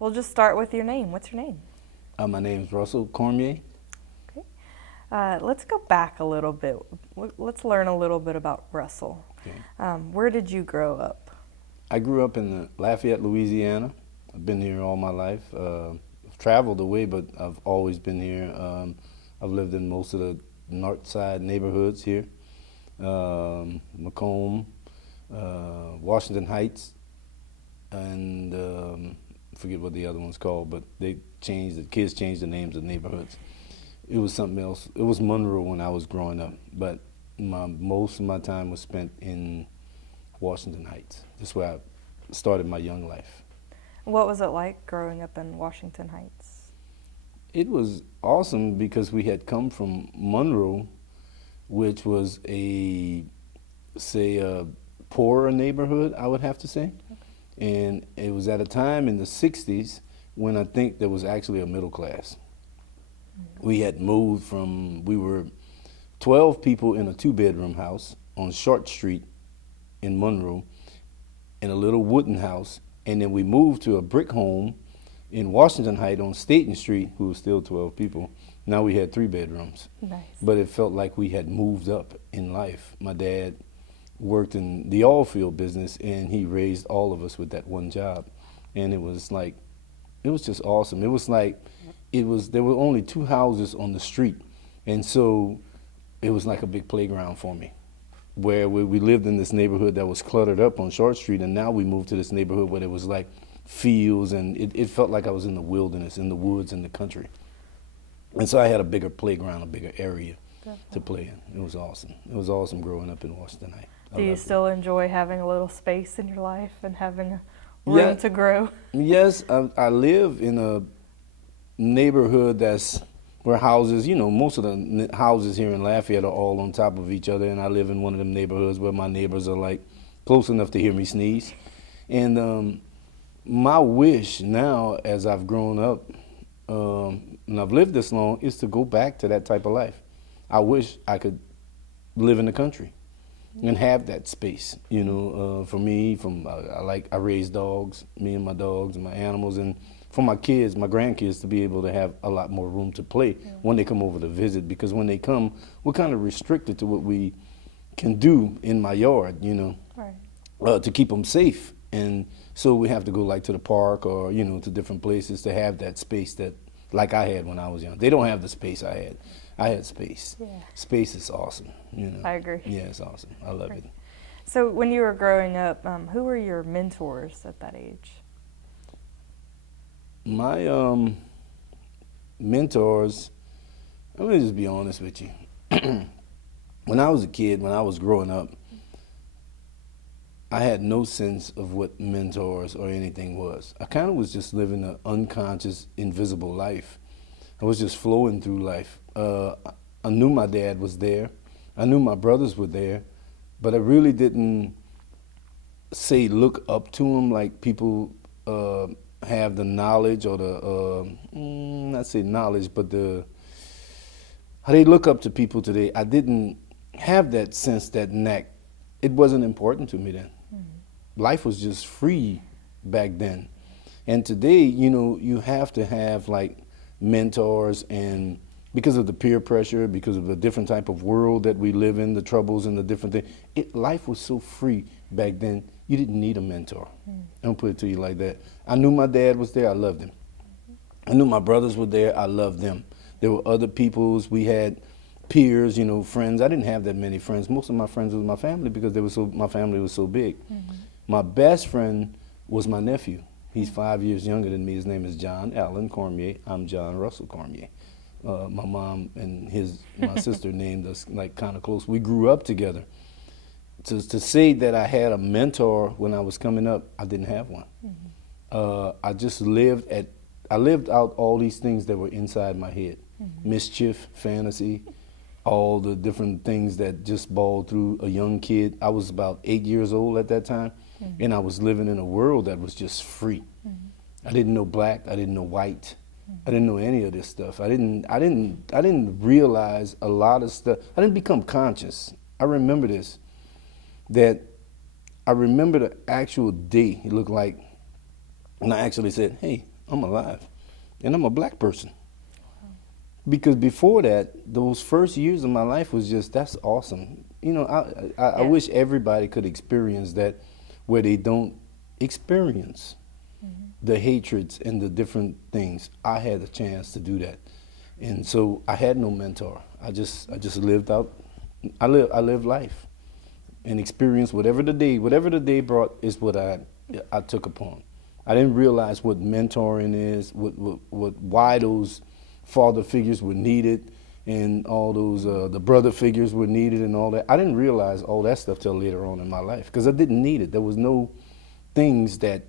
We'll just start with your name. What's your name? My name is Russell Cormier. Okay. Let's go back a little bit. Let's learn a little bit about Russell. Okay. Where did you grow up? I grew up in Lafayette, Louisiana. I've been here all my life. I've traveled away, but I've always been here. I've lived in most of the north side neighborhoods here. Macomb, Washington Heights, and I forget what the other one's called, but the kids changed the names of neighborhoods. It was something else. It was Monroe when I was growing up, but most of my time was spent in Washington Heights. That's where I started my young life. What was it like growing up in Washington Heights? It was awesome because we had come from Monroe, which was a poorer neighborhood, I would have to say. Okay. And it was at a time in the 60s when I think there was actually a middle class. We had moved we were 12 people in a 2-bedroom house on Short Street in Monroe, in a little wooden house, and then we moved to a brick home in Washington Heights on Staten Street, who was still 12 people. Now we had 3 bedrooms. Nice. But it felt like we had moved up in life. My dad worked in the oil field business, and he raised all of us with that one job. And it was just awesome. It was like, there were only 2 houses on the street. And so it was like a big playground for me, where we lived in this neighborhood that was cluttered up on Short Street, and now we moved to this neighborhood where it was like fields, and it felt like I was in the wilderness, in the woods, in the country. And so I had a bigger playground, a bigger area to play in. It was awesome. It was awesome growing up in Washington Heights. Do you still enjoy having a little space in your life and having room to grow? Yes, I live in a neighborhood where houses, most of the houses here in Lafayette are all on top of each other, and I live in one of them neighborhoods where my neighbors are like close enough to hear me sneeze. And my wish now, as I've grown up and I've lived this long, is to go back to that type of life. I wish I could live in the country and have that space, for me. I raise dogs, me and my dogs and my animals, and for my kids, my grandkids, to be able to have a lot more room to play when they come over to visit, because when they come, we're kind of restricted to what we can do in my yard, right. To keep them safe. And so we have to go like to the park or, to different places to have that space that, like I had when I was young. They don't have the space I had. I had space. Yeah. Space is awesome. I agree. Yeah, it's awesome. I love it. So when you were growing up, who were your mentors at that age? My mentors, let me just be honest with you. When I was a kid, when I was growing up, I had no sense of what mentors or anything was. I kind of was just living an unconscious, invisible life. I was just flowing through life. I knew my dad was there. I knew my brothers were there, but I really didn't look up to them like people have the knowledge or not say knowledge, but how they look up to people today. I didn't have that sense, that knack. It wasn't important to me then. Mm-hmm. Life was just free back then. And today, you have to have like mentors, and because of the peer pressure, because of the different type of world that we live in, the troubles and the different things, life was so free back then, you didn't need a mentor. I'll put it to you like that. I knew my dad was there, I loved him. I knew my brothers were there, I loved them. There were other peoples, we had peers, friends. I didn't have that many friends. Most of my friends was my family because my family was so big. Mm-hmm. My best friend was my nephew. He's 5 years younger than me. His name is John Allen Cormier. I'm John Russell Cormier. My mom and my sister named us like kind of close. We grew up together. To say that I had a mentor when I was coming up, I didn't have one. Mm-hmm. I just lived out all these things that were inside my head. Mm-hmm. Mischief, fantasy, all the different things that just balled through a young kid. I was about 8 years old at that time, mm-hmm. and I was living in a world that was just free. Mm-hmm. I didn't know black, I didn't know white, mm-hmm. I didn't know any of this stuff. I didn't realize a lot of stuff. I didn't become conscious. I remember this, that I remember the actual day it looked like when I actually said, hey, I'm alive. And I'm a black person. Because before that, those first years of my life was just, that's awesome. You know, I Yeah. wish everybody could experience that, where they don't experience the hatreds and the different things. I had a chance to do that. And so I had no mentor. I just lived out, I lived life and experienced whatever the day brought is what I took upon. I didn't realize what mentoring is, why those father figures were needed, and all those the brother figures were needed, and all that. I didn't realize all that stuff till later on in my life, because I didn't need it. There was no things that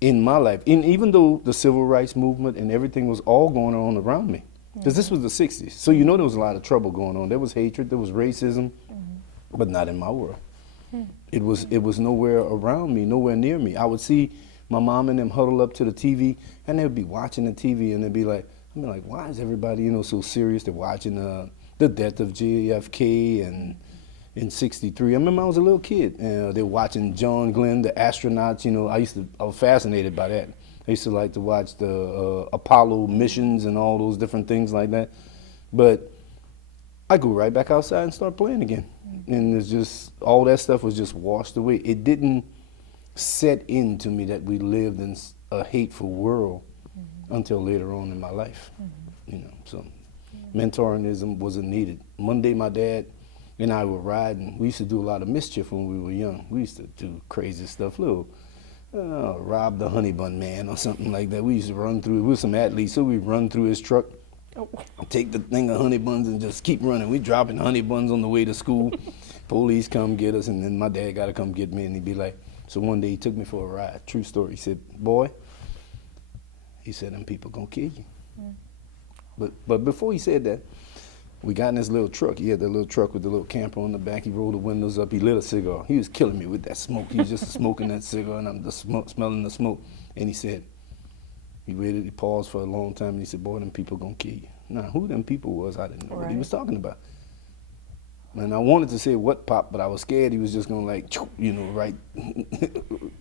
in my life, and even though the civil rights movement and everything was all going on around me, because this was the '60s, so you know there was a lot of trouble going on. There was hatred, there was racism, but not in my world. It was nowhere around me, nowhere near me. I would see my mom and them huddle up to the TV, and they would be watching the TV, and they'd be like, I'd be like, why is everybody, you know, so serious? They're watching the death of JFK and in '63. I remember I was a little kid, and they're watching John Glenn, the astronauts. You know, I was fascinated by that. I used to like to watch the Apollo missions and all those different things like that. But I go right back outside and start playing again. And it's just, all that stuff was just washed away. It didn't set into me that we lived in a hateful world until later on in my life. You know, so mentoringism wasn't needed. One day my dad and I were riding. We used to do a lot of mischief when we were young. We used to do crazy stuff, little rob the honey bun man or something like that. We used to run through, we were some athletes, so we'd run through his truck, take the thing of honey buns and just keep running. We dropping honey buns on the way to school. Police come get us, and then my dad got to come get me, and he'd be like, so one day he took me for a ride, true story. He said, boy, he said, them people gonna kill you. But before he said that, we got in this little truck. He had that little truck with the little camper on the back. He rolled the windows up. He lit a cigar. He was killing me with that smoke. He was just smoking that cigar, and I'm just smelling the smoke. And he said, he waited, he paused for a long time, and he said, boy, them people gonna kill you. Now, who them people was, I didn't know what he was talking about. And I wanted to say what pop, but I was scared he was just gonna like, you know, right,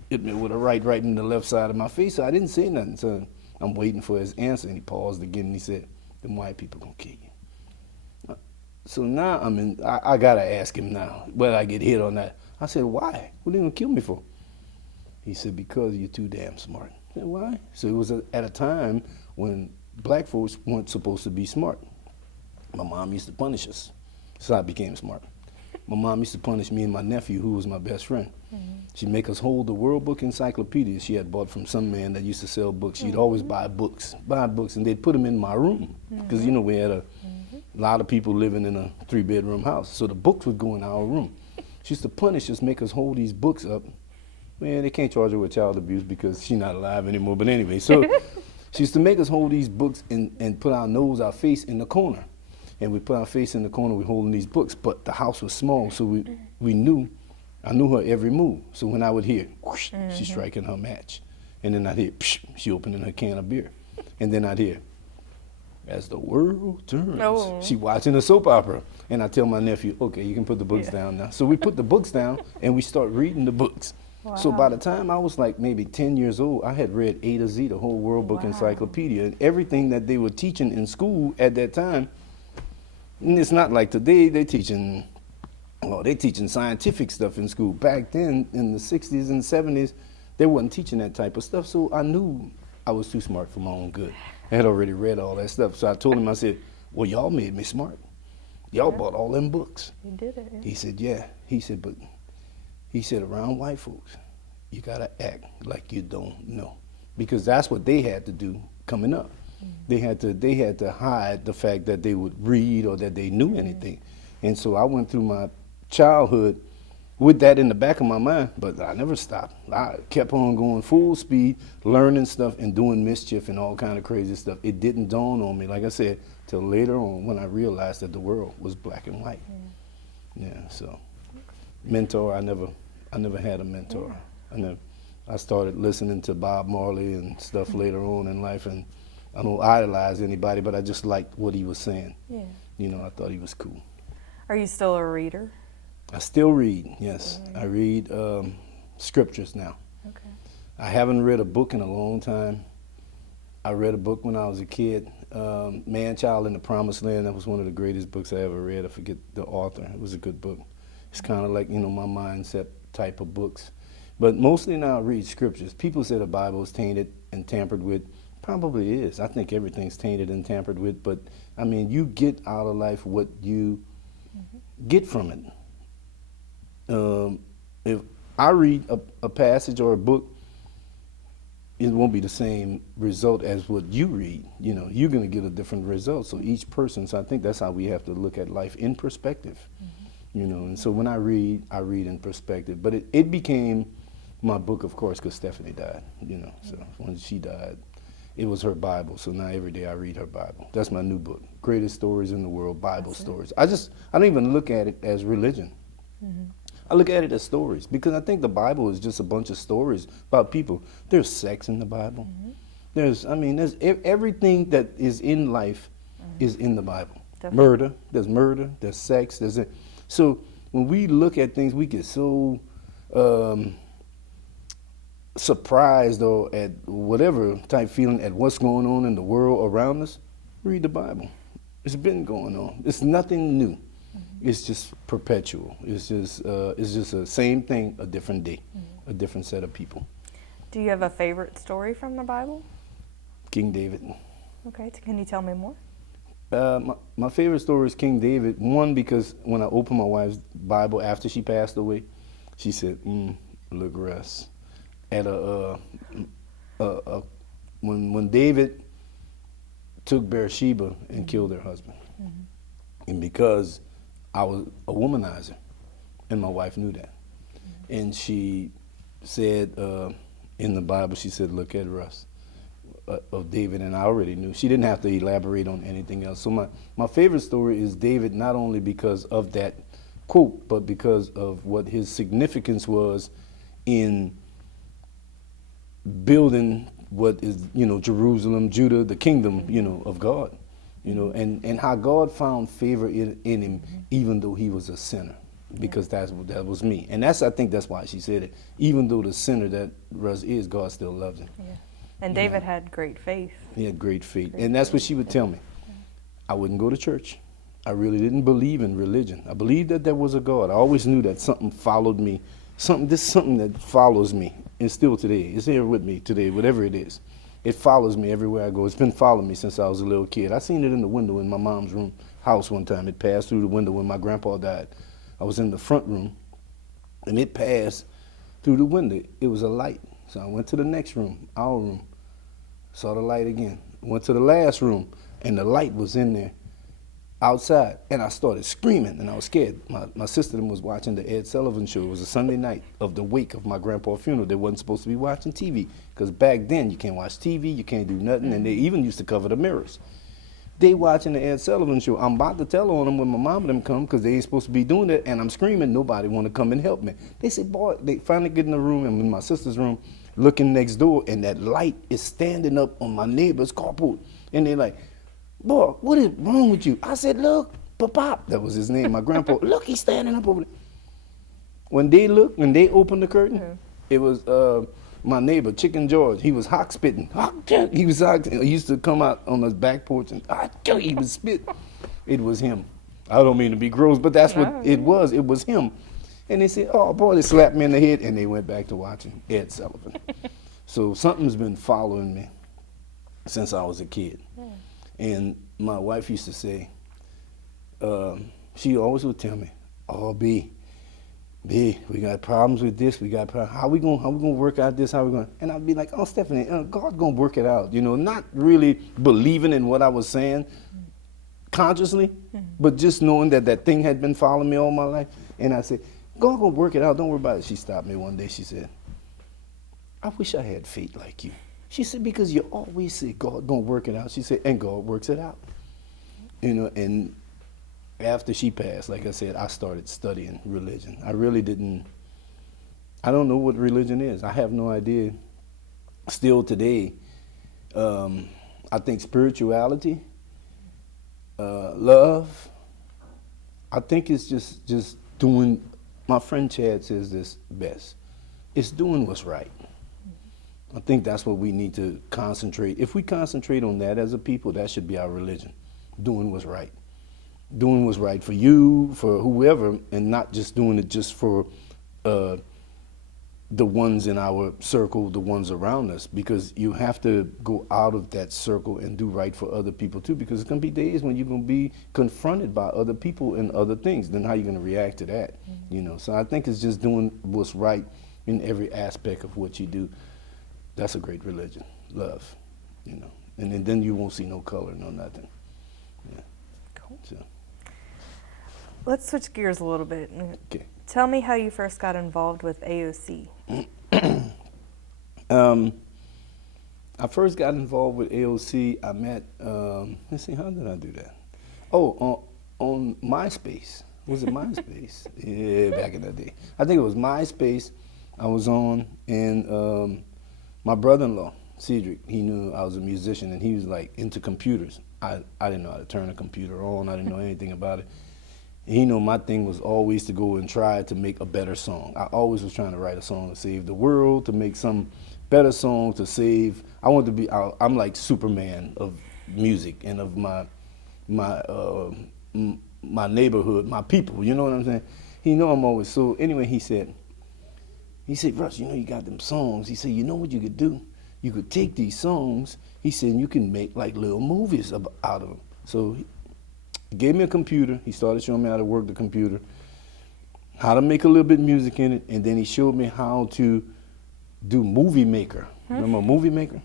hit me with a right in the left side of my face. So I didn't say nothing. So I'm waiting for his answer, and he paused again, and he said, them white people gonna kill you. So now I gotta ask him now, whether I get hit or not. I said, why? What are they gonna kill me for? He said, because you're too damn smart. I said, why? So it was at a time when black folks weren't supposed to be smart. My mom used to punish us. So I became smart. My mom used to punish me and my nephew, who was my best friend. She'd make us hold the World Book Encyclopedia she had bought from some man that used to sell books. She'd always buy books, and they'd put them in my room. Because, you know, we had a lot of people living in a 3-bedroom house. So the books would go in our room. She used to punish us, make us hold these books up. Man, they can't charge her with child abuse because she's not alive anymore. But anyway, so she used to make us hold these books and put our face in the corner. And we put our face in the corner, we holding these books, but the house was small, so I knew her every move. So when I would hear, whoosh, she's striking her match. And then I'd hear, psh, she opening her can of beer. And then I'd hear, as the world turns, she watching a soap opera. And I tell my nephew, okay, you can put the books down now. So we put the books down, and we start reading the books. Wow. So by the time I was like maybe 10 years old, I had read A to Z, the whole World Book Encyclopedia. And everything that they were teaching in school at that time, and it's not like today they're teaching scientific stuff in school. Back then, in the 60s and 70s, they wasn't teaching that type of stuff. So I knew I was too smart for my own good. I had already read all that stuff. So I told him, I said, well, y'all made me smart. Y'all bought all them books. You did it. Yeah. He said, yeah. He said, but he said, around white folks, you got to act like you don't know. Because that's what they had to do coming up. They had to hide the fact that they would read or that they knew anything. And so I went through my childhood with that in the back of my mind, but I never stopped. I kept on going full speed, learning stuff and doing mischief and all kind of crazy stuff. It didn't dawn on me, like I said, till later on when I realized that the world was black and white. Yeah, so mentor, I never had a mentor. I started listening to Bob Marley and stuff later on in life, and I don't idolize anybody, but I just liked what he was saying. Yeah. You know, I thought he was cool. Are you still a reader? I still read, yes. I read scriptures now. Okay. I haven't read a book in a long time, I read a book when I was a kid, Man, Child in the Promised Land. That was one of the greatest books I ever read. I forget the author. It was a good book. It's kind of like, you know, my mindset type of books. But mostly now I read scriptures. People say the Bible is tainted and tampered with. Probably is. I think everything's tainted and tampered with. But, I mean, you get out of life what you get from it. If I read a passage or a book, it won't be the same result as what you read. You know, you're going to get a different result. So each person, so I think that's how we have to look at life in perspective. You know, and so when I read in perspective. But it became my book, of course, because Stephanie died, you know. So when she died, it was her Bible. So now every day I read her Bible. That's my new book, Greatest Stories in the World, Bible Stories. I don't even look at it as religion. I look at it as stories because I think the Bible is just a bunch of stories about people. There's sex in the Bible. There's everything that is in life is in the Bible. Definitely. Murder, there's sex, So when we look at things, we get so surprised or at whatever type feeling at what's going on in the world around us. Read the Bible. It's been going on. It's nothing new. It's just perpetual. It's just the same thing, a different day, a different set of people. Do you have a favorite story from the Bible? King David. Okay, can you tell me more? My favorite story is King David. One, because when I opened my wife's Bible after she passed away, she said, look, Russ, at when David took Bathsheba and killed her husband. And because I was a womanizer, and my wife knew that. And she said in the Bible, she said, look at Russ of David, and I already knew. She didn't have to elaborate on anything else. So my favorite story is David, not only because of that quote, but because of what his significance was in building what is, you know, Jerusalem, Judah, the kingdom, you know, of God. You know, and how God found favor in him, even though he was a sinner, because that was me. And I think that's why she said it. Even though the sinner that Russ is, God still loves him. Yeah. And David had great faith. He had great faith. And that's what she would tell me. I wouldn't go to church. I really didn't believe in religion. I believed that there was a God. I always knew that something followed me. Something that follows me. And still today. It's here with me today, whatever it is. It follows me everywhere I go. It's been following me since I was a little kid. I seen it in the window in my mom's house one time. It passed through the window when my grandpa died. I was in the front room, and it passed through the window. It was a light. So I went to the next room, our room, saw the light again. Went to the last room, and the light was in there outside. And I started screaming, and I was scared. My sister was watching the Ed Sullivan Show. It was a Sunday night of the wake of my grandpa's funeral. They wasn't supposed to be watching TV, because back then you can't watch TV, you can't do nothing, and they even used to cover the mirrors. They watching the Ed Sullivan Show. I'm about to tell on them when my mom and them come, because they ain't supposed to be doing that, and I'm screaming. Nobody want to come and help me. They said, boy, they finally get in the room, and in my sister's room, looking next door, and that light is standing up on my neighbor's carport. And they're like, boy, what is wrong with you? I said, look, Pop, that was his name, my grandpa. Look, he's standing up over there. When they looked, when they opened the curtain, it was my neighbor, Chicken George. He was hawk spitting. He used to come out on his back porch and he would spit. It was him. I don't mean to be gross, but that's what it was. It was him. And they said, oh, boy, they slapped me in the head, and they went back to watching Ed Sullivan. So something's been following me since I was a kid. And my wife used to say, she always would tell me, oh, B, we got problems with this. We got problems. How we gonna work out this? How we gonna? And I'd be like, oh, Stephanie, God's gonna work it out. You know, not really believing in what I was saying consciously, but just knowing that that thing had been following me all my life. And I said, God gonna work it out. Don't worry about it. She stopped me one day. She said, I wish I had faith like you. She said, because you always say God gonna work it out. She said, and God works it out. You know, and after she passed, like I said, I started studying religion. I don't know what religion is. I have no idea. Still today, I think spirituality, love, I think it's just doing, my friend Chad says this best, it's doing what's right. I think that's what we need to concentrate. If we concentrate on that as a people, that should be our religion. Doing what's right. Doing what's right for you, for whoever, and not just doing it just for the ones in our circle, the ones around us, because you have to go out of that circle and do right for other people too, because it's going to be days when you're going to be confronted by other people and other things. Then how are you going to react to that? You know, so I think it's just doing what's right in every aspect of what you do. That's a great religion, love, you know, and then you won't see no color, no nothing. Yeah. Cool. So. Let's switch gears a little bit. Okay. Tell me how you first got involved with AOC. I first got involved with AOC. I met, let's see, how did I do that? Oh, on MySpace. Was it MySpace? Yeah, back in the day. I think it was MySpace I was on, and my brother-in-law, Cedric, he knew I was a musician, and he was like into computers. I didn't know how to turn a computer on. I didn't know anything about it. And he knew my thing was always to go and try to make a better song. I always was trying to write a song to save the world, to make some better song to save. I want to be, I'm like Superman of music and of my neighborhood, my people, you know what I'm saying? He know I'm always, so anyway, he said, Russ, you know you got them songs. He said, you know what you could do? You could take these songs, he said, and you can make like little movies out of them. So he gave me a computer. He started showing me how to work the computer, how to make a little bit of music in it, and then he showed me how to do Movie Maker. Remember Movie Maker?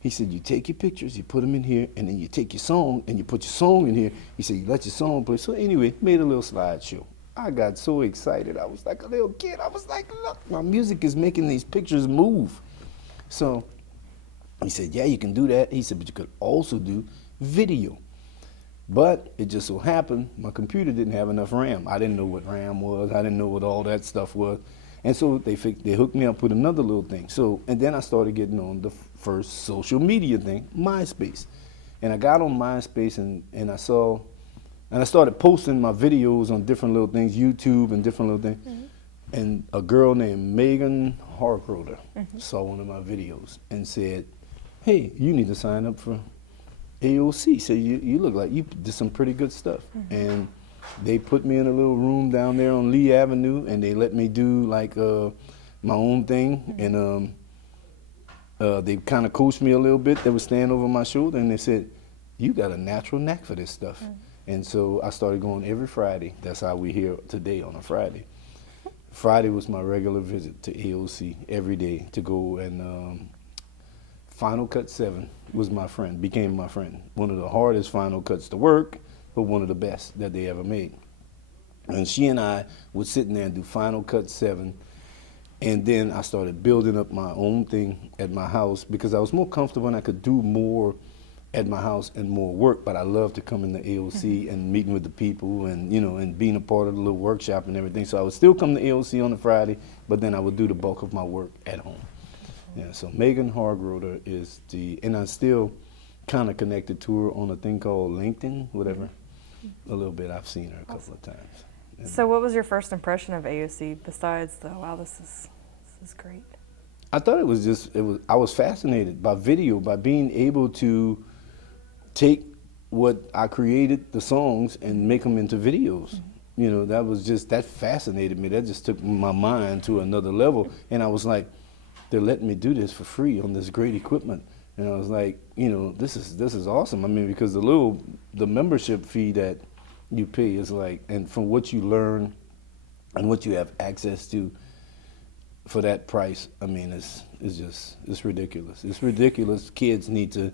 He said, you take your pictures, you put them in here, and then you take your song, and you put your song in here. He said, you let your song play. So anyway, made a little slideshow. I got so excited. I was like a little kid. I was like, look, my music is making these pictures move. So he said, yeah, you can do that. He said, but you could also do video. But it just so happened my computer didn't have enough RAM. I didn't know what RAM was. I didn't know what all that stuff was. And so they hooked me up with another little thing. So, and then I started getting on the first social media thing, MySpace. And I got on MySpace and I started posting my videos on different little things, YouTube and different little things. Mm-hmm. And a girl named Megan Hargroder saw one of my videos and said, hey, you need to sign up for AOC. So you look like you did some pretty good stuff. And they put me in a little room down there on Lee Avenue, and they let me do like my own thing. And they kind of coached me a little bit. They would stand over my shoulder, and they said, you got a natural knack for this stuff. And so I started going every Friday. That's how we're here today on a Friday. Friday was my regular visit to AOC every day to go, and Final Cut 7 was my friend, became my friend. One of the hardest Final Cuts to work, but one of the best that they ever made. And she and I would sit in there and do Final Cut 7, and then I started building up my own thing at my house because I was more comfortable and I could do more at my house and more work, but I love to come in the AOC and meeting with the people and, you know, and being a part of the little workshop and everything. So I would still come to AOC on a Friday, but then I would do the bulk of my work at home. Yeah, so Megan Hargroder is and I'm still kind of connected to her on a thing called LinkedIn, whatever. A little bit. I've seen her a couple of times. And so what was your first impression of AOC besides the, wow, this is great? I thought it was I was fascinated by video, by being able to take what I created, the songs, and make them into videos. You know, that fascinated me. That just took my mind to another level. And I was like, they're letting me do this for free on this great equipment. And I was like, you know, this is awesome. I mean, because the membership fee that you pay is like, and from what you learn and what you have access to for that price, I mean, it's ridiculous. It's ridiculous. Kids need to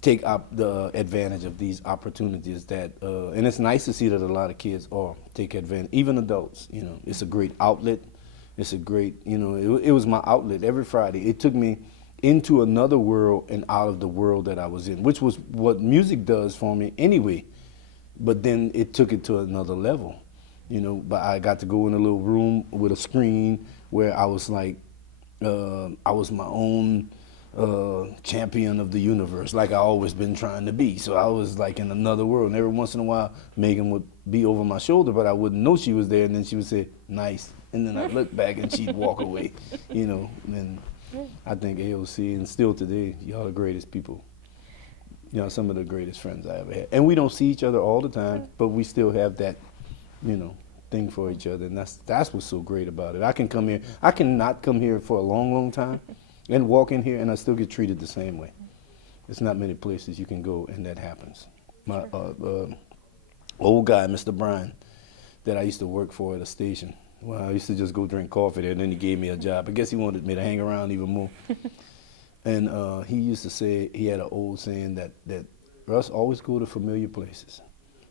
take the advantage of these opportunities that, and it's nice to see that a lot of kids take advantage, even adults. You know, it's a great outlet. It's a great, you know, it was my outlet every Friday. It took me into another world and out of the world that I was in, which was what music does for me anyway. But then it took it to another level, you know. But I got to go in a little room with a screen where I was like, I was my own champion of the universe, like I always been trying to be. So I was like in another world. And every once in a while, Megan would be over my shoulder, but I wouldn't know she was there. And then she would say, "Nice." And then I'd look back and she'd walk away, you know. And I think AOC, and still today, y'all the greatest people. Y'all some of the greatest friends I ever had. And we don't see each other all the time, but we still have that, you know, thing for each other. And that's what's so great about it. I can come here. I cannot come here for a long, long time and walk in here and I still get treated the same way. There's not many places you can go and that happens. My old guy, Mr. Bryan, that I used to work for at a station. Well, I used to just go drink coffee there, and then he gave me a job. I guess he wanted me to hang around even more. And he used to say, he had an old saying that Russ, always go to familiar places.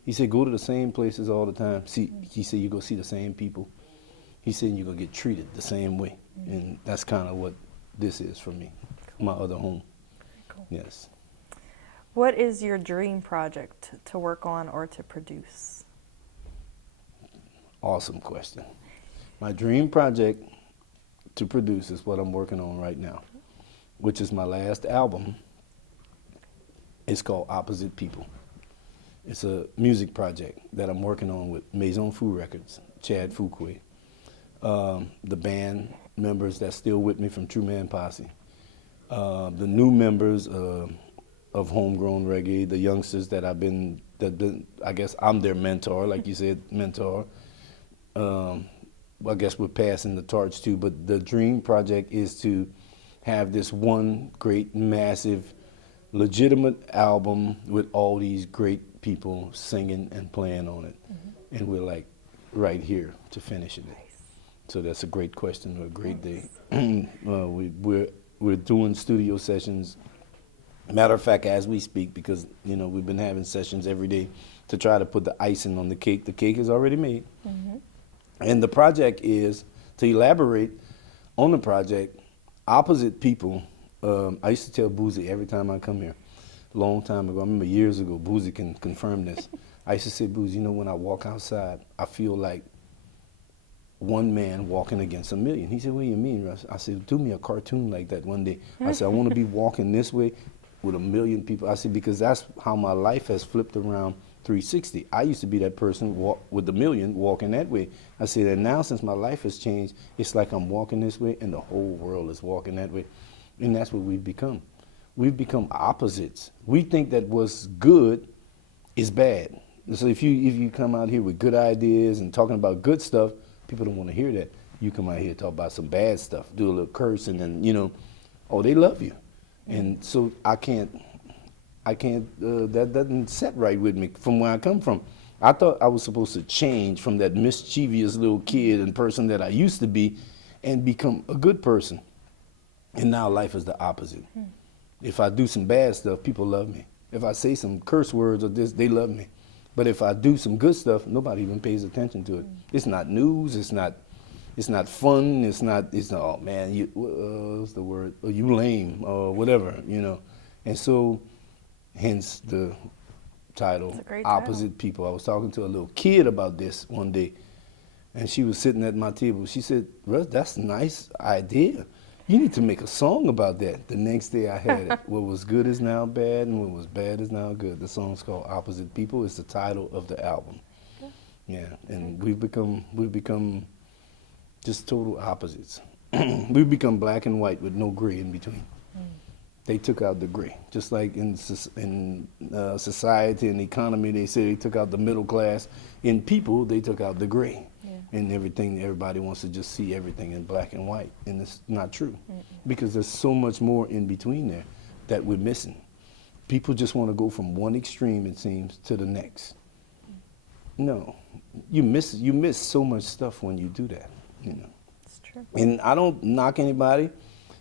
He said, go to the same places all the time. See, he said, you go see the same people. He said, you're going to get treated the same way. And that's kind of what this is for me, my other home. Cool. Yes. What is your dream project to work on or to produce? Awesome question. My dream project to produce is what I'm working on right now, which is my last album. It's called Opposite People. It's a music project that I'm working on with Maison Fou Records, Chad Fuquay, the band members that's still with me from True Man Posse, the new members of Homegrown Reggae, the youngsters that I guess I'm their mentor, like you said, mentor. I guess we're passing the torch too, but the dream project is to have this one great, massive, legitimate album with all these great people singing and playing on it. And we're like right here to finish it. So that's a great question, or a great day. We're doing studio sessions. Matter of fact, as we speak, because you know we've been having sessions every day to try to put the icing on the cake. The cake is already made. And the project is, to elaborate on the project, Opposite People. I used to tell Boozy every time I come here, a long time ago, I remember years ago, Boozy can confirm this. I used to say, Boozy, you know, when I walk outside, I feel like one man walking against a million. He said, what do you mean, Russ? I said, do me a cartoon like that one day. I said, I want to be walking this way with a million people. I said, because that's how my life has flipped around 360. I used to be that person with the million walking that way. I said, and now since my life has changed, it's like I'm walking this way and the whole world is walking that way. And that's what we've become. We've become opposites. We think that what's good is bad. So if you come out here with good ideas and talking about good stuff, people don't want to hear that. You come out here and talk about some bad stuff, do a little cursing, and you know, oh, they love you. And so I can't, that doesn't set right with me from where I come from. I thought I was supposed to change from that mischievous little kid and person that I used to be and become a good person. And now life is the opposite. If I do some bad stuff, people love me. If I say some curse words or this, they love me. But if I do some good stuff, nobody even pays attention to it. It's not news, it's not fun, it's not, oh man, what's the word? Oh, you lame, or whatever, you know. And so, hence the title, Opposite People. I was talking to a little kid about this one day, and she was sitting at my table. She said, Russ, that's a nice idea. You need to make a song about that. The next day I had it. What was good is now bad, and what was bad is now good. The song's called Opposite People. It's the title of the album. Yeah, and we've become just total opposites. We've become black and white with no gray in between. They took out the gray. Just like in society and economy, they say they took out the middle class. In people, they took out the gray. And everybody wants to just see everything in black and white. And it's not true. Because there's so much more in between there that we're missing. People just want to go from one extreme, it seems, to the next. No, you miss so much stuff when you do that, you know. It's true. And I don't knock anybody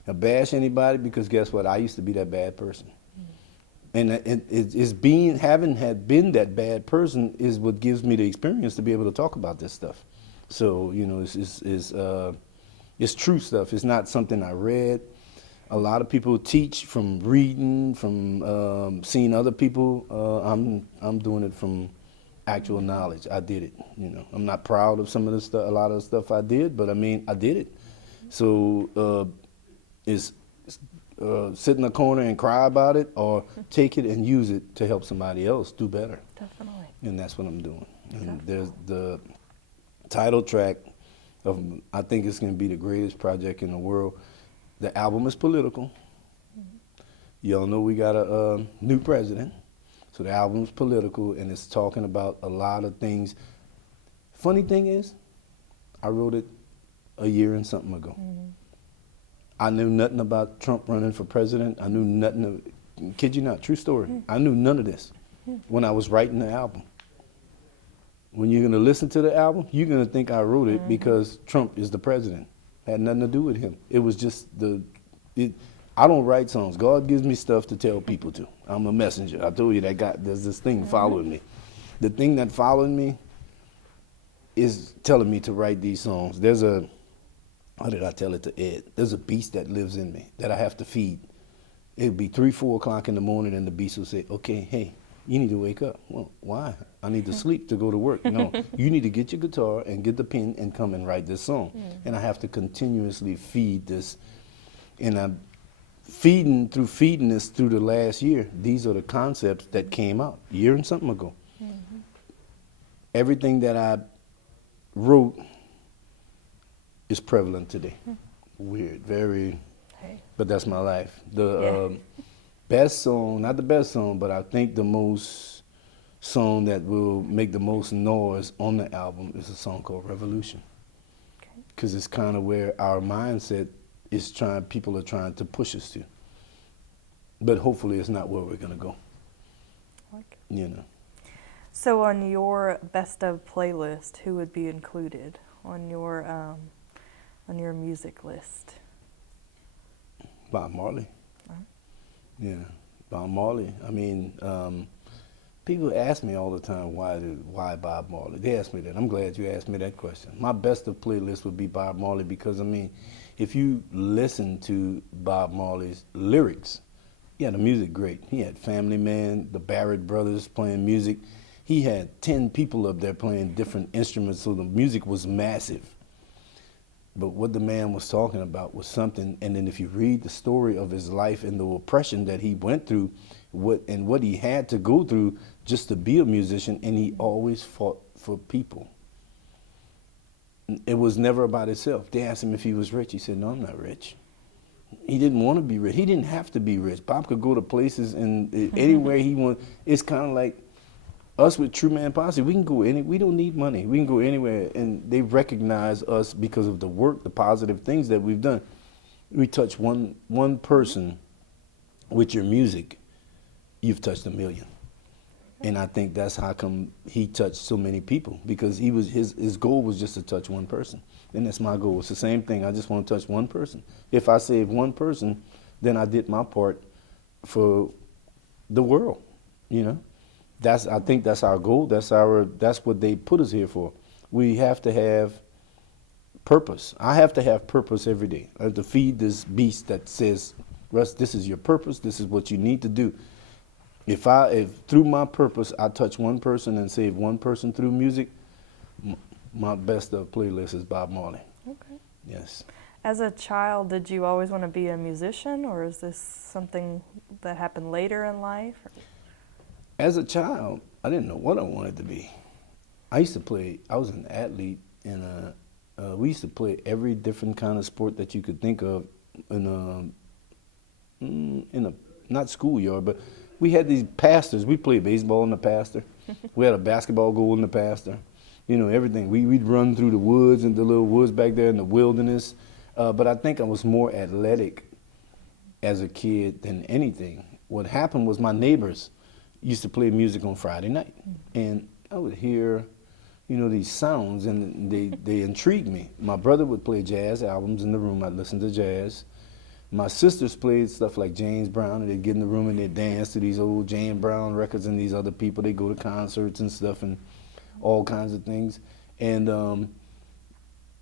or bash anybody, because guess what? I used to be that bad person. And having been that bad person is what gives me the experience to be able to talk about this stuff. So, you know, it's true stuff. It's not something I read. A lot of people teach from reading, from seeing other people. I'm doing it from actual knowledge. I did it. You know, I'm not proud of some of the stuff, a lot of the stuff I did, but I mean, I did it. So it's sit in a corner and cry about it, or take it and use it to help somebody else do better. Definitely. And that's what I'm doing. And Definitely. there's the title track of, I think it's going to be the greatest project in the world. The album is political. Y'all know we got a new president. So the album's political, and it's talking about a lot of things. Funny thing is, I wrote it a year and something ago. I knew nothing about Trump running for president. I knew nothing of, kid you not, true story. I knew none of this when I was writing the album. When you're gonna listen to the album, you're gonna think I wrote it because Trump is the president. Had nothing to do with him. It was just I don't write songs. God gives me stuff to tell people to. I'm a messenger. I told you there's this thing following me. The thing that followed me is telling me to write these songs. How did I tell it to Ed? There's a beast that lives in me that I have to feed. It'll be 3, 4 o'clock in the morning, and the beast will say, okay, hey, you need to wake up. Well, why? I need to sleep to go to work. No, you need to get your guitar and get the pen and come and write this song. And I have to continuously feed this. And I'm feeding this through the last year. These are the concepts that came out a year and something ago. Everything that I wrote is prevalent today. Weird, very, but that's my life. The best song, not the best song, but I think the most song that will make the most noise on the album is a song called Revolution. Because it's kind of where our mindset is people are trying to push us to. But hopefully it's not where we're gonna go. You know. So on your best of playlist, who would be included on your music list? Bob Marley. Yeah, Bob Marley. I mean, people ask me all the time, why Bob Marley? They ask me that. I'm glad you asked me that question. My best of playlist would be Bob Marley because, I mean, if you listen to Bob Marley's lyrics, he had the music great. He had Family Man, the Barrett brothers playing music. He had 10 people up there playing different instruments, so the music was massive. But what the man was talking about was something, and then if you read the story of his life and the oppression that he went through, what he had to go through just to be a musician, and he always fought for people. It was never about himself. They asked him if he was rich. He said, no, I'm not rich. He didn't want to be rich. He didn't have to be rich. Bob could go to places and anywhere he wanted. It's kind of like us with True Man Posse. We can go we don't need money. We can go anywhere, and they recognize us because of the work, the positive things that we've done. We touch one person with your music, you've touched 1 million. And I think that's how come he touched so many people, because his goal was just to touch one person. And that's my goal. It's the same thing. I just want to touch one person. If I save one person, then I did my part for the world, you know. I think that's our goal. That's what they put us here for. We have to have purpose. I have to have purpose every day. I have to feed this beast that says, Russ, this is your purpose. This is what you need to do. If through my purpose I touch one person and save one person through music, my best of playlist is Bob Marley. Okay. Yes. As a child, did you always want to be a musician, or is this something that happened later in life? As a child, I didn't know what I wanted to be. I was an athlete, and we used to play every different kind of sport that you could think of in a not schoolyard, but we had these pastors. We played baseball in the pastor. We had a basketball goal in the pastor. You know, everything. We'd run through the woods and the little woods back there in the wilderness. But I think I was more athletic as a kid than anything. What happened was my neighbors used to play music on Friday night. And I would hear, you know, these sounds, and they intrigued me. My brother would play jazz albums in the room. I'd listen to jazz. My sisters played stuff like James Brown, and they'd get in the room and they'd dance to these old James Brown records and these other people. They'd go to concerts and stuff and all kinds of things. And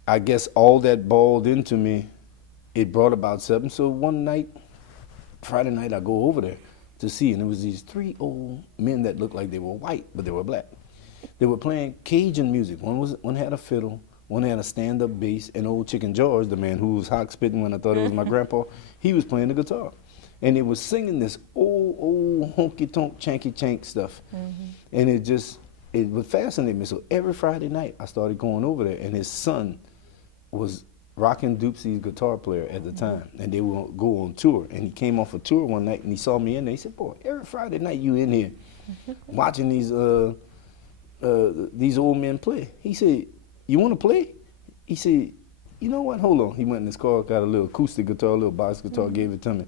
I guess all that balled into me, it brought about something. So one night, Friday night, I go over there to see, and there was these 3 old men that looked like they were white, but they were black. They were playing Cajun music. One had a fiddle, one had a stand-up bass, and old Chicken George, the man who was hawk spitting when I thought it was my grandpa, he was playing the guitar. And it was singing this old honky-tonk, chanky-chank stuff. And it would fascinate me. So every Friday night, I started going over there, and his son was Rockin' Doopsie's guitar player at the time, and they would go on tour. And he came off a tour one night, and he saw me in there. He said, boy, every Friday night you in here watching these old men play. He said, you want to play? He said, you know what, hold on. He went in his car, got a little acoustic guitar, a little box guitar, gave it to me.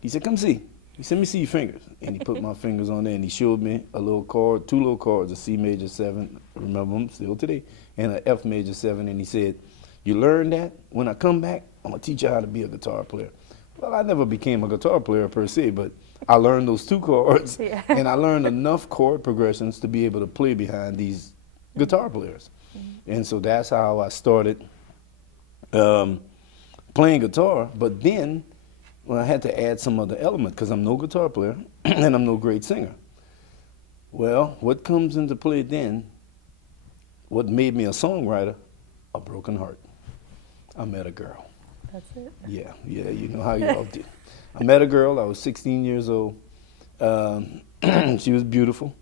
He said, come see. He said, let me see your fingers. And he put my fingers on there, and he showed me a little chord, two little chords, a C major 7, remember them still today, and an F major 7, and he said, you learn that? When I come back, I'm going to teach you how to be a guitar player. Well, I never became a guitar player per se, but I learned those two chords, and I learned enough chord progressions to be able to play behind these guitar players. And so that's how I started playing guitar. But then, well, I had to add some other element because I'm no guitar player and I'm no great singer. Well, what comes into play then, what made me a songwriter, a broken heart. I met a girl. That's it. Yeah, you know how y'all do. I met a girl, I was 16 years old. She was beautiful,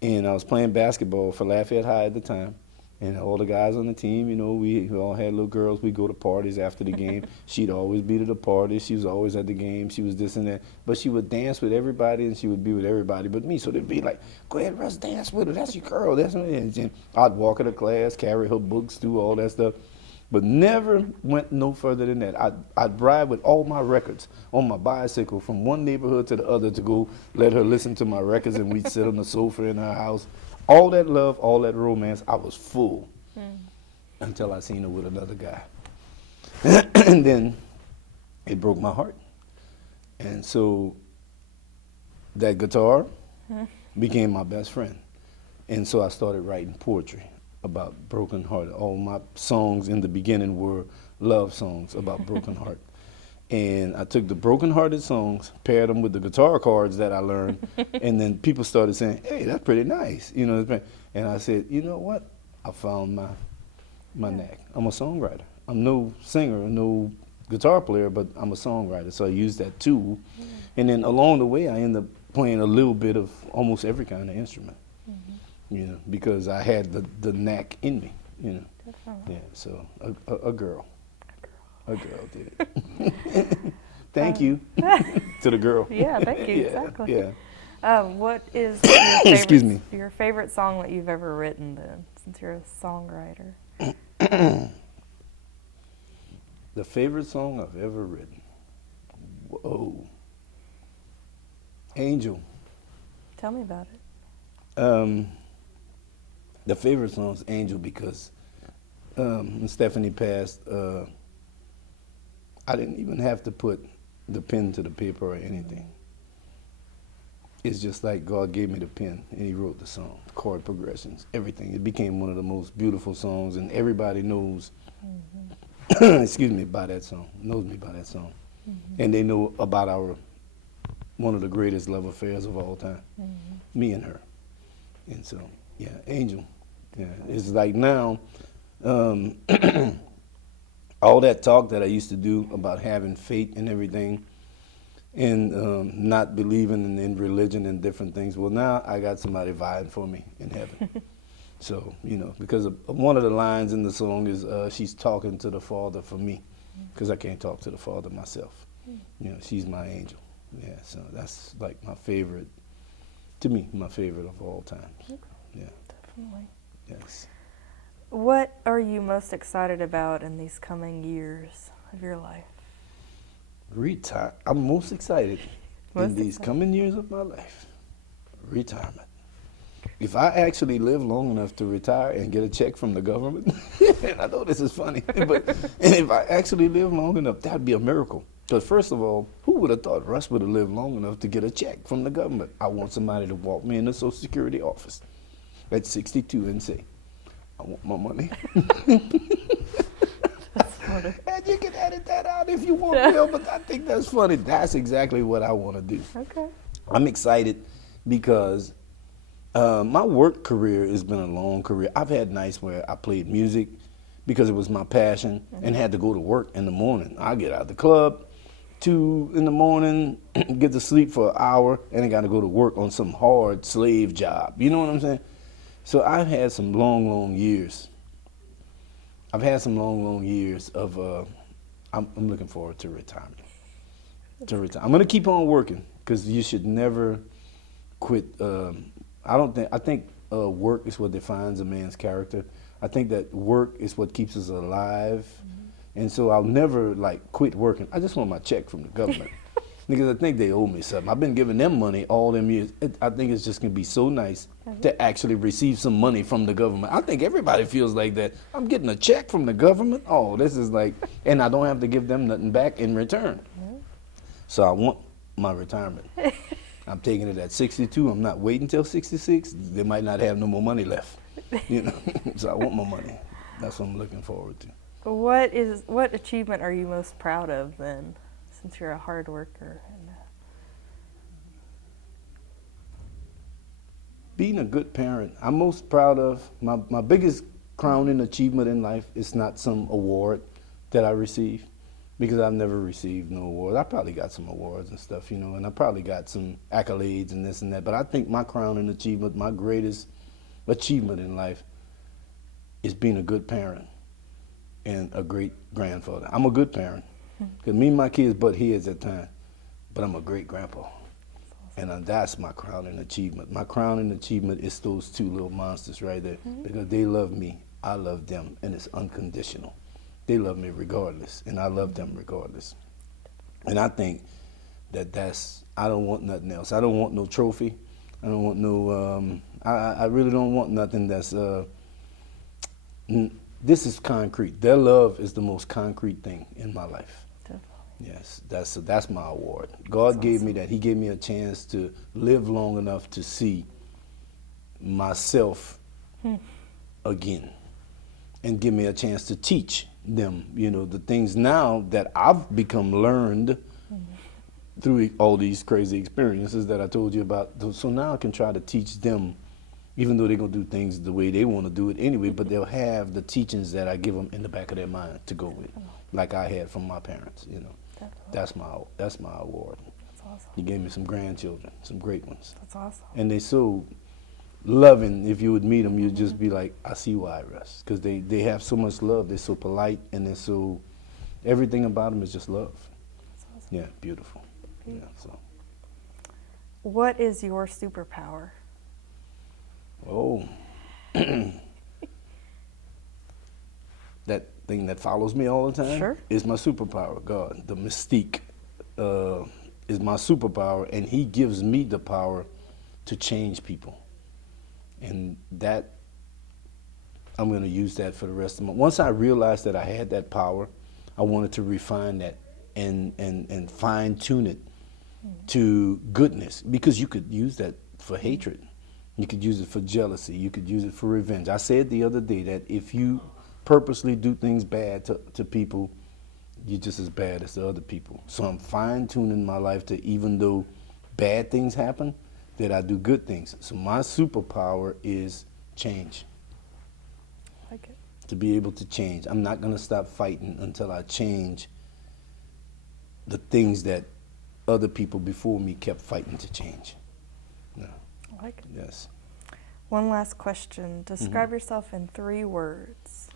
and I was playing basketball for Lafayette High at the time. And all the guys on the team, you know, we all had little girls. We'd go to parties after the game. She'd always be to the parties. She was always at the game. She was this and that. But she would dance with everybody, and she would be with everybody but me. So they'd be like, go ahead, Russ, dance with her. That's your girl. That's me. And I'd walk her to class, carry her books through, all that stuff. But never went no further than that. I'd ride with all my records on my bicycle from one neighborhood to the other to go let her listen to my records, and we'd sit on the sofa in her house. All that love, all that romance, I was full until I seen her with another guy. And then it broke my heart. And so that guitar became my best friend. And so I started writing poetry about broken heart. All my songs in the beginning were love songs about broken heart. And I took the broken-hearted songs, paired them with the guitar chords that I learned, and then people started saying, hey, that's pretty nice. You know, and I said, you know what? I found my knack. I'm a songwriter. I'm no singer, no guitar player, but I'm a songwriter. So I used that tool. And then along the way, I ended up playing a little bit of almost every kind of instrument, you know, because I had the knack in me, you know. Definitely. Yeah, so a girl. A girl did it. Thank you to the girl. Yeah, thank you. Yeah, Exactly. yeah. What is your favorite, Excuse me. your favorite song that you've ever written then, since you're a songwriter? The favorite song I've ever written. Whoa. Angel. Tell me about it. The favorite song is Angel because when Stephanie passed, I didn't even have to put the pen to the paper or anything. It's just like God gave me the pen and he wrote the song, chord progressions, everything. It became one of the most beautiful songs, and everybody knows, excuse me, by that song, knows me by that song. And they know about one of the greatest love affairs of all time, me and her. And so, yeah, Angel. Yeah, it's like now, all that talk that I used to do about having faith and everything and not believing in religion and different things, well, now I got somebody vying for me in heaven. So, you know, because one of the lines in the song is she's talking to the Father for me, because I can't talk to the Father myself. You know, she's my angel. Yeah, so that's like my favorite, to me, my favorite of all times. Okay. Yeah. Definitely. Yes. What are you most excited about in these coming years of your life? Retire. I'm most excited in these excited. coming years of my life. Retirement. If I actually live long enough to retire and get a check from the government, and I know this is funny, but and if I actually live long enough, that'd be a miracle. Because first of all, who would have thought Russ would have lived long enough to get a check from the government? I want somebody to walk me in the Social Security office at 62 and say, I want my money. That's funny. And you can edit that out if you want, Bill, but I think that's funny. That's exactly what I want to do. Okay. I'm excited because my work career has been a long career. I've had nights where I played music because it was my passion and had to go to work in the morning. I get out of the club, 2 in the morning, get to sleep for an hour, and I got to go to work on some hard slave job. You know what I'm saying? So I've had some long, long years. I've had some long, long years of, I'm looking forward to retirement. I'm going to keep on working because you should never quit. I think work is what defines a man's character. I think that work is what keeps us alive. And so I'll never like quit working. I just want my check from the government because I think they owe me something. I've been giving them money all them years. I think it's just going to be so nice to actually receive some money from the government. I think everybody feels like that. I'm getting a check from the government. Oh, this is like, and I don't have to give them nothing back in return. So I want my retirement. I'm taking it at 62. I'm not waiting till 66. They might not have no more money left. You know, so I want my money. That's what I'm looking forward to. What achievement are you most proud of then, since you're a hard worker? Being a good parent, I'm most proud of, my biggest crowning achievement in life is not some award that I received, because I've never received no awards. I probably got some awards and stuff, you know, and I probably got some accolades and this and that, but I think my crowning achievement, my greatest achievement in life is being a good parent and a great grandfather. I'm a good parent, because me and my kids butt heads at times, but I'm a great grandpa. And that's my crowning achievement. My crowning achievement is those two little monsters right there, because they love me, I love them, and it's unconditional. They love me regardless, and I love them regardless. And I think that I don't want nothing else. I don't want no trophy. I don't want no, I really don't want nothing that's, this is concrete. Their love is the most concrete thing in my life. Yes, that's my award. God gave me that. He gave me a chance to live long enough to see myself again, and give me a chance to teach them, you know, the things now that I've become learned through all these crazy experiences that I told you about. So now I can try to teach them, even though they're going to do things the way they want to do it anyway, but they'll have the teachings that I give them in the back of their mind to go with, like I had from my parents, you know. That's my award. That's awesome. He gave me some grandchildren, some great ones. That's awesome. And they're so loving. If you would meet them, you'd just be like, I see why I rest. Because they have so much love. They're so polite, and they're so, everything about them is just love. That's awesome. Yeah, beautiful. Yeah, so. What is your superpower? Oh. That thing that follows me all the time. Sure. Is my superpower. God, the mystique is my superpower, and he gives me the power to change people. And that, I'm going to use that for the rest of my, once I realized that I had that power, I wanted to refine that and fine tune it to goodness, because you could use that for hatred. You could use it for jealousy. You could use it for revenge. I said the other day that if you purposely do things bad to people, you're just as bad as the other people. So I'm fine-tuning my life to, even though bad things happen, that I do good things. So my superpower is change. I like it. To be able to change. I'm not going to stop fighting until I change the things that other people before me kept fighting to change. No. I like it. Yes. One last question. Describe yourself in 3 words.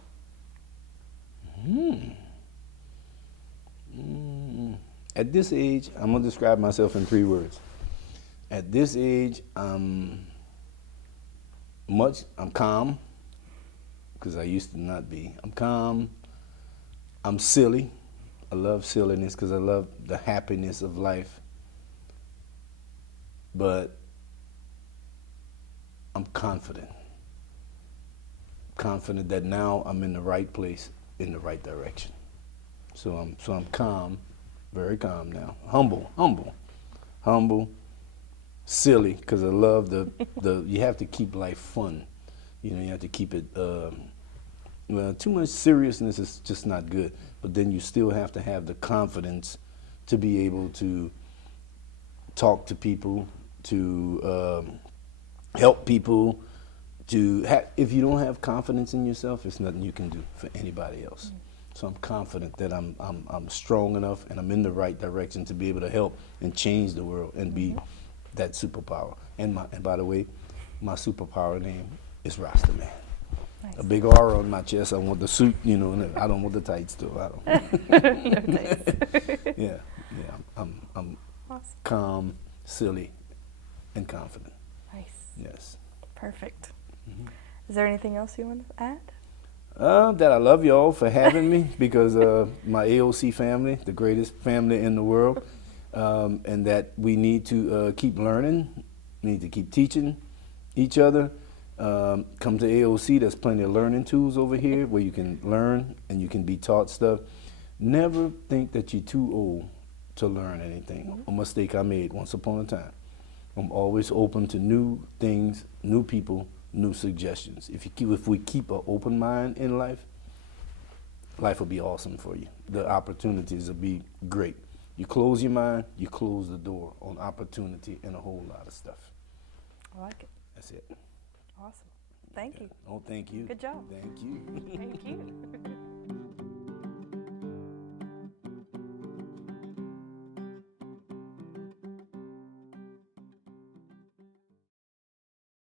At this age, I'm going to describe myself in 3 words. At this age, I'm calm, because I used to not be. I'm calm. I'm silly. I love silliness because I love the happiness of life. But I'm confident. Confident that now I'm in the right place, in the right direction. So I'm calm, very calm now. Humble, silly, because I love the you have to keep life fun. You know, you have to keep it, well, too much seriousness is just not good, but then you still have to have the confidence to be able to talk to people, to help people, if you don't have confidence in yourself, there's nothing you can do for anybody else. So I'm confident that I'm strong enough and I'm in the right direction to be able to help and change the world and be that superpower. And by the way, my superpower name is Rasta Man. Nice. A big R on my chest. I want the suit, you know, and I don't want the tights though. I don't. No tights. Yeah. I'm Awesome. calm, silly, and confident. Nice. Yes. Perfect. Is there anything else you want to add? That I love y'all for having me because my AOC family, the greatest family in the world, and that we need to keep learning, need to keep teaching each other. Come to AOC, there's plenty of learning tools over here where you can learn and you can be taught stuff. Never think that you're too old to learn anything, a mistake I made once upon a time. I'm always open to new things, new people, new suggestions. If we keep an open mind in life, life will be awesome for you. The opportunities will be great. You close your mind, you close the door on opportunity and a whole lot of stuff. I like it. That's it. Awesome. Thank you. Oh, thank you. Good job. Thank you. Thank you.